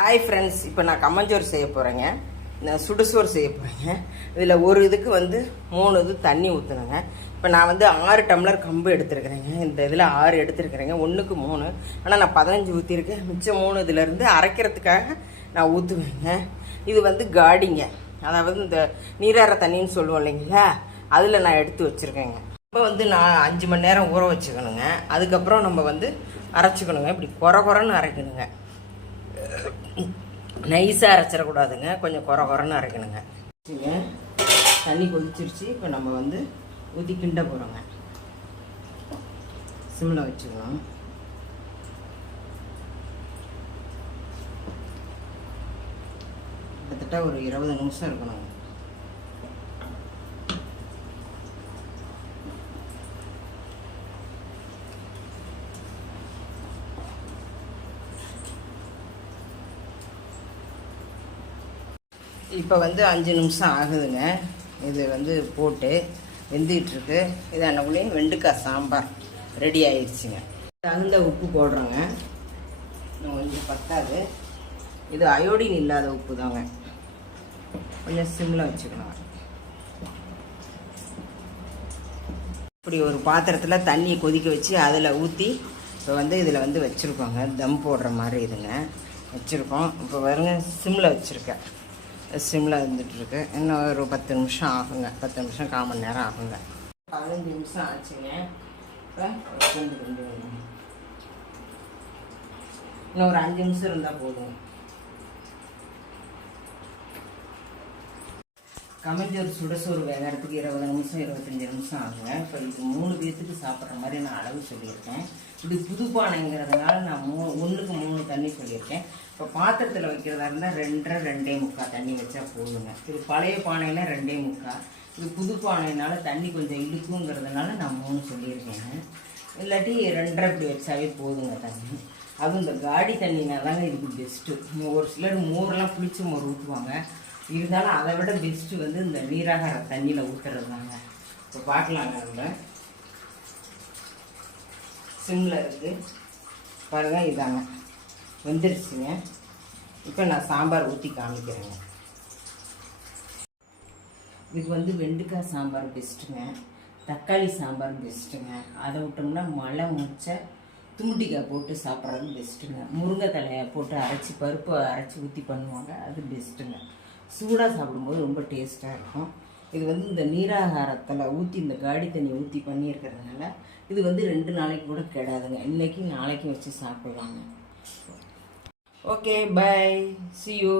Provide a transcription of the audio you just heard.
Hi friends இப்போ நான் கம்மஞ்சோறு செய்ய போகிறேங்க நான் சுடுசோறு செய்ய போகிறேங்க இதில் ஒரு இதுக்கு வந்து மூணு இது தண்ணி ஊற்றுனுங்க இப்போ நான் வந்து ஆறு டம்ளர் கம்பு எடுத்துருக்குறேங்க. இந்த இதில் ஆறு எடுத்துருக்குறேங்க. ஒன்றுக்கு மூணு. ஆனால் நான் பதினஞ்சு ஊற்றிருக்கேன் மிச்சம் மூணு இதுலேருந்து அரைக்கிறதுக்காக நான் ஊற்றுவேங்க இது வந்து காடிங்க. அதாவது இந்த நீராற தண்ணின்னு சொல்லுவோம் இல்லைங்களா? அதில் நான் எடுத்து வச்சுருக்கேங்க. இப்போ வந்து நான் அஞ்சு மணி நேரம் ஊற வச்சுக்கணுங்க. அதுக்கப்புறம் நம்ம வந்து அரைச்சிக்கணுங்க. இப்படி குறை குறைன்னு அரைக்கணுங்க. நைஸாக அரைச்சிடக்கூடாதுங்க. கொஞ்சம் குறை குறைன்னு அரைக்கணுங்க. தண்ணி கொதிச்சிருச்சு. இப்போ நம்ம வந்து ஊற்றி கிண்ட போகிறோங்க சிம்மில் வச்சுக்கலாம். கிட்டத்தட்ட ஒரு இருபது நிமிஷம் இருக்கணும் இப்போ வந்து அஞ்சு நிமிஷம் ஆகுதுங்க. இது வந்து போட்டு வெந்துக்கிட்டுருக்கு இது அன்னக்குள்ளேயும் வெண்டுக்காய் சாம்பார் ரெடி ஆயிடுச்சுங்க. தகுந்த உப்பு போடுறோங்க. இன்னும் கொஞ்சம் பத்தாது. இது அயோடின் இல்லாத உப்பு தாங்க. கொஞ்சம் சிம்மில் வச்சுக்கணும். இப்படி ஒரு பாத்திரத்தில் தண்ணியை கொதிக்க வச்சு அதில் ஊற்றி இப்போ வந்து இதில் வந்து வச்சுருக்கோங்க. தம் போடுற மாதிரி இதுங்க. வச்சுருக்கோம். இப்போ வருங்க சிம்மில் வச்சுருக்கேன். சிம்மில் இருந்துகிட்ருக்கு இன்னும் ஒரு பத்து நிமிஷம் ஆகுங்க. பத்து நிமிஷம் கால் மணி நேரம் ஆகுங்க. பதினஞ்சு நிமிஷம் ஆச்சுங்க. இப்போ இன்னும் ஒரு அஞ்சு நிமிஷம் இருந்தால் போதும். கமைஞ்சோறு சுடசோறு வேகிறதுக்கு இருபது நிமிஷம் இருபத்தஞ்சி நிமிஷம் ஆகுங்க. இப்போ இது மூணு பேர்த்துக்கு சாப்பிட்ற மாதிரி நான் அளவு சொல்லியிருக்கேன். இது புது பானைங்கிறதுனால நான் மூ ஒன்றுக்கு மூணு தண்ணி சொல்லியிருக்கேன். இப்போ பாத்திரத்தில் வைக்கிறதா இருந்தால் ரெண்டரை ரெண்டே முக்கால் தண்ணி வச்சா போதுங்க. இது பழைய பானையில் ரெண்டே முக்கால் இது புது பானைனால தண்ணி கொஞ்சம் இழுக்குங்கிறதுனால நான் மூணு சொல்லியிருக்கேங்க. இல்லாட்டி ரெண்டரை இப்படி வச்சாவே போதுங்க தண்ணி. அதுவும் இந்த காடி தண்ணினா தாங்க இதுக்கு பெஸ்ட்டு ஒரு சிலர் மோர்லாம் புளிச்ச மோர் ஊற்றுவாங்க இருந்தாலும் அதை விட பெஸ்ட்டு வந்து இந்த நீராகார தண்ணியில் ஊற்றுறது தாங்க இப்போ பார்க்கலாங்க நம்ம. சிம்மில் இருக்குது பாருங்கள் இதாங்க. வெந்துருச்சுங்க. இப்போ நான் சாம்பார் ஊற்றி காமிக்கிறேங்க. இதுக்கு வந்து வெண்டைக்காய் சாம்பார் பெஸ்ட்டுங்க தக்காளி சாம்பார் பெஸ்ட்டுங்க அதை விட்டோம்னா மழை முச்சை தூண்டிக்காய் போட்டு சாப்பிட்றது பெஸ்ட்டுங்க முருங்கை தலையை போட்டு அரைச்சி பருப்பு அரைச்சி ஊற்றி பண்ணுவாங்க அது பெஸ்ட்டுங்க சூடாக சாப்பிடும்போது ரொம்ப டேஸ்ட்டாக இருக்கும். இது வந்து இந்த நீராகாரத்தில் ஊற்றி இந்த காடி தண்ணி ஊற்றி பண்ணியிருக்கிறதுனால இது வந்து ரெண்டு நாளைக்கு கூட கெடாதுங்க. இன்றைக்கி நாளைக்கு வச்சு சாப்பிடலாங்க. Okay bye. See you